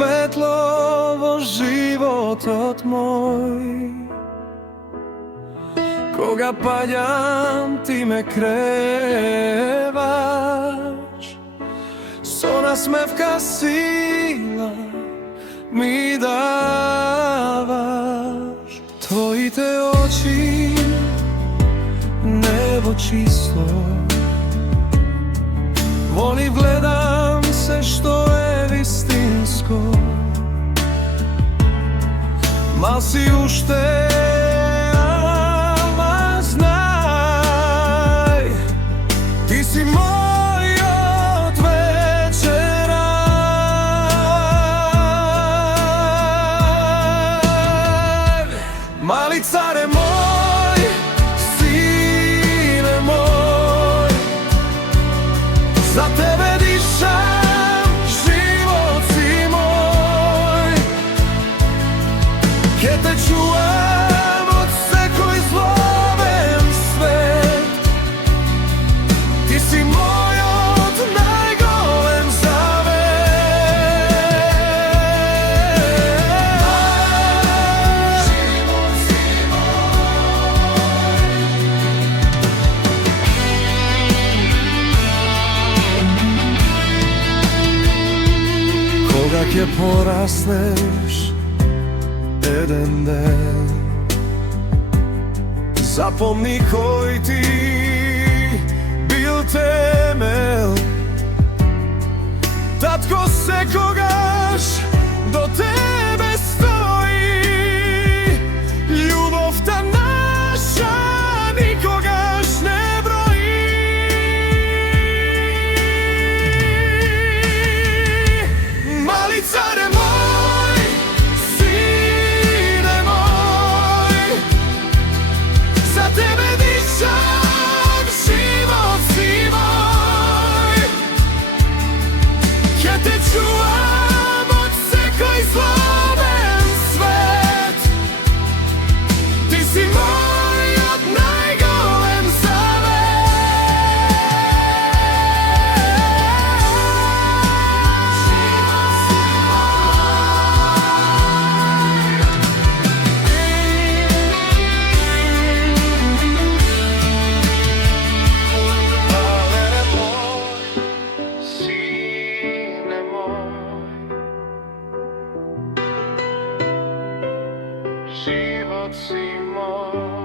svetlovo život moj. Koga paljam, ti me krevaš, sona smevka sila mi davaš. Tvoji te oči, nebo čisto, volim gledam se što je istinsko. Mal si ušte, ama znaj, ti si moj od večera. Mali care moj, sine moj, za tebe dišam, život si moj. Ke te čuvam od sve koji zloven svet, ti si moj od najgolem zavet. Život si moj. Koga ke porasneš jeden den, zapomni koji ti bil temel. Tatko se kogaš do tebe stoji, ljubov ta naša nikogaš ne broji. Mali care moj, sine moj, za tebe dišam, život si moj. Ke te čuvam od sve koji zloven svet, ti si moj od najgolem zavet. Život si Alene moj, sine moj, život si moj.